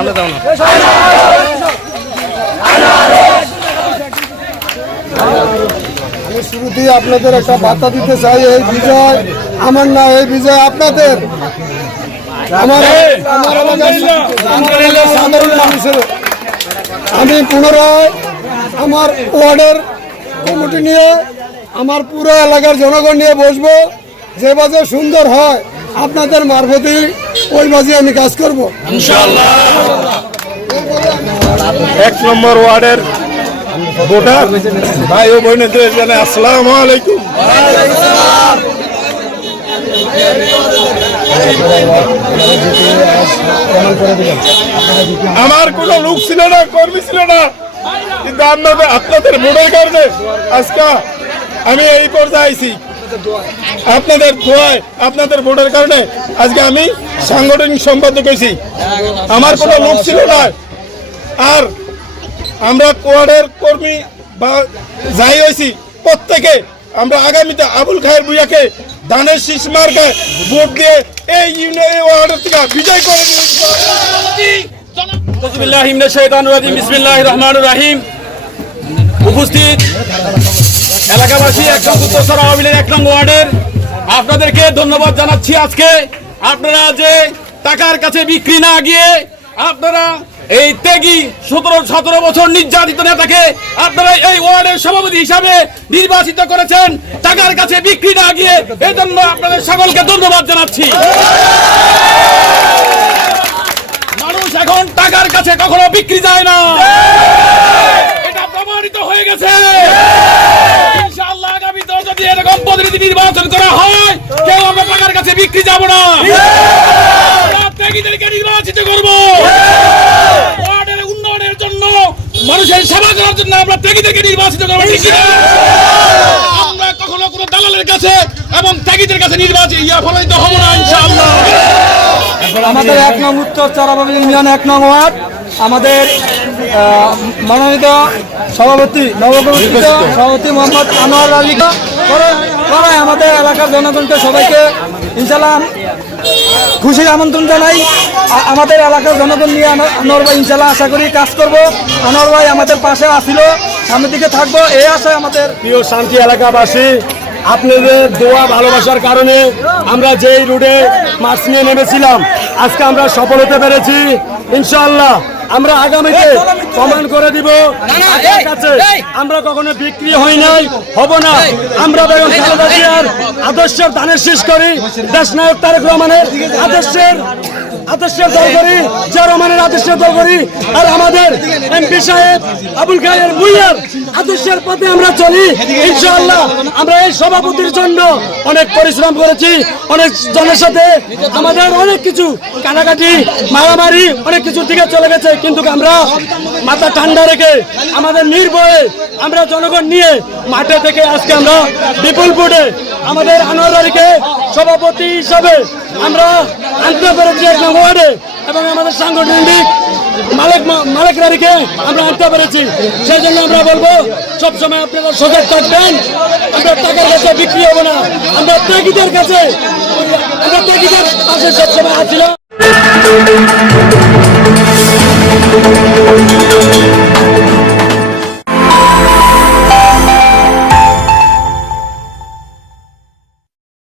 সামনে যাও না। আমি শুরুতেই আপনাদের একটা বার্তা দিতে চাই এই বিজয় আমার না এই বিজয় আপনাদের। আমার আমার সাধারণ মানুষের। আমি পুনরায় আমার ওয়ার্ডের কমিটি নিয়ে আমার পুরো এলাকার জনগণ নিয়ে বসবো যে বাজে সুন্দর হয়। আপনাদের মারফতে ওই বাজে আমি কাজ করব। এক নম্বর ওয়ার্ডের ভোটার ভাই ও বোনেদের জানে আসসালামু আলাইকুম। আমার কোনো লোক ছিল না, কর্মী ছিল না, কিন্তু আপনাদের আপনাদের ভোটের কারণে আজকে আমি এই পর্যায়ে আইছি। আপনাদের দোয়ায় আপনাদের ভোটের কারণে আজকে আমি সাংগঠনিক সম্পাদক হয়েছি। আমার কোনো লোক ছিল না। আর আমরা কোয়ার্ডের কর্মী বা যাই হয়েছি, প্রত্যেকে আমরা আগামীতে আবুল খায়ের ভুইয়াকে ধানের শীষ মার্কায় ভোট দিয়ে এই ইউনিয়ন ওয়ার্ডের থেকে বিজয় করে রহিম। উপস্থিত এলাকাবাসী, এক নং উত্তরসর আওয়ামী লীগের এক নং ওয়ার্ডের, আপনাদেরকে ধন্যবাদ জানাচ্ছি আজকে। আপনারা যে টাকার কাছে বিক্রি না গিয়ে আপনারা এই ত্যাগী সতেরো সতেরো বছর নির্যাতিত নেতাকে আপনারা এই ওয়ার্ডের সভাপতি হিসাবে নির্বাচিত করেছেন, টাকার কাছে বিক্রি না গিয়ে এই জন্য আপনাদের সকলকে ধন্যবাদ জানাচ্ছি। মানুষ এখন টাকার কাছে কখনো বিক্রি যায় না এটা প্রমাণিত হয়ে গেছে ইনশাআল্লাহ আগামীতে যদি এরকম প্রতিনিধি নির্বাচন করা হয় কেউ আমরা টাকার কাছে বিক্রি যাব না। ত্যাগীদেরকে নির্বাচিত করব। ওয়ার্ডের উন্নয়নের জন্য মানুষের সেবা করার জন্য আমরা ত্যাগীদেরকে নির্বাচিত করব। আমরা কখনো কোনো দালালের কাছে এবং ত্যাগীদের কাছে নির্বাচিত ইয়া ফলাইতে হব না ইনশাআল্লাহ। আমাদের এক নং উত্তর চারাবাবি ইউনিয়ন এক নং ওয়ার্ড আমাদের মনোনীত সভাপতি নবগঠিত সভাপতি মোহাম্মদ আনোয়ার আলী। আমাদের এলাকার জনগণকে সবাইকে ইনশাল্লাহ খুশির আমন্ত্রণ জানাই। আমাদের এলাকার জনগণ নিয়ে আনো- আনোয়ার ভাই ইনশাল্লাহ আশা করি কাজ করব। আনোয়ার ভাই আমাদের পাশে আসিল, সামনের দিকে থাকব। এই আশায় আমাদের প্রিয় শান্তি এলাকাবাসী, আপনাদের দোয়া ভালোবাসার কারণে আমরা যেই রুটে মার্চ নিয়ে নেমেছিলাম, আজকে আমরা সফল হতে পেরেছি, ইনশাআল্লাহ। আমরা আগামীতে প্রমাণ করে দিব। কাছে আমরা কখনো বিক্রি হই নাই হব না। আমরা বেগম খালেদা জিয়ার আদর্শের দানের শেষ করি। দেশ নায়ক তারেক রহমানের আদর্শের আদর্শের দল করি জিয়া রহমানের আদর্শের দল করি আর আমাদের এমপি সাহেব আবুল খায়ের ভুইয়ার আদর্শের পথে আমরা চলি। ইনশাআল্লাহ আমরা এই সভাপতির জন্য অনেক পরিশ্রম করেছি, অনেক জনের সাথে আমাদের অনেক কিছু কানাকাটি, মারামারি, অনেক কিছু দিকে চলে গেছে। কিন্তু আমরা মাথা ঠান্ডা রেখে আমাদের নির্ভয়ে আমরা জনগণ নিয়ে মাঠে থেকে আজকে আমরা বিপুল ভোটে আমাদের আনোয়ারকে সভাপতি হিসাবে আমরা আনতে পেরেছি এক ওয়ার্ডে এবং আমাদের সাংগঠনিক মালিক মালিক রারিকে আমরা আনতে পেরেছি। সেই জন্য আমরা বলব, সবসময় আপনারা সজাগ থাকবেন। আমরা টাকার কাছে বিক্রি হব না। আমরা ত্যাগীদের কাছে, আমরা ত্যাগীদের পাশে সবসময় আছিলাম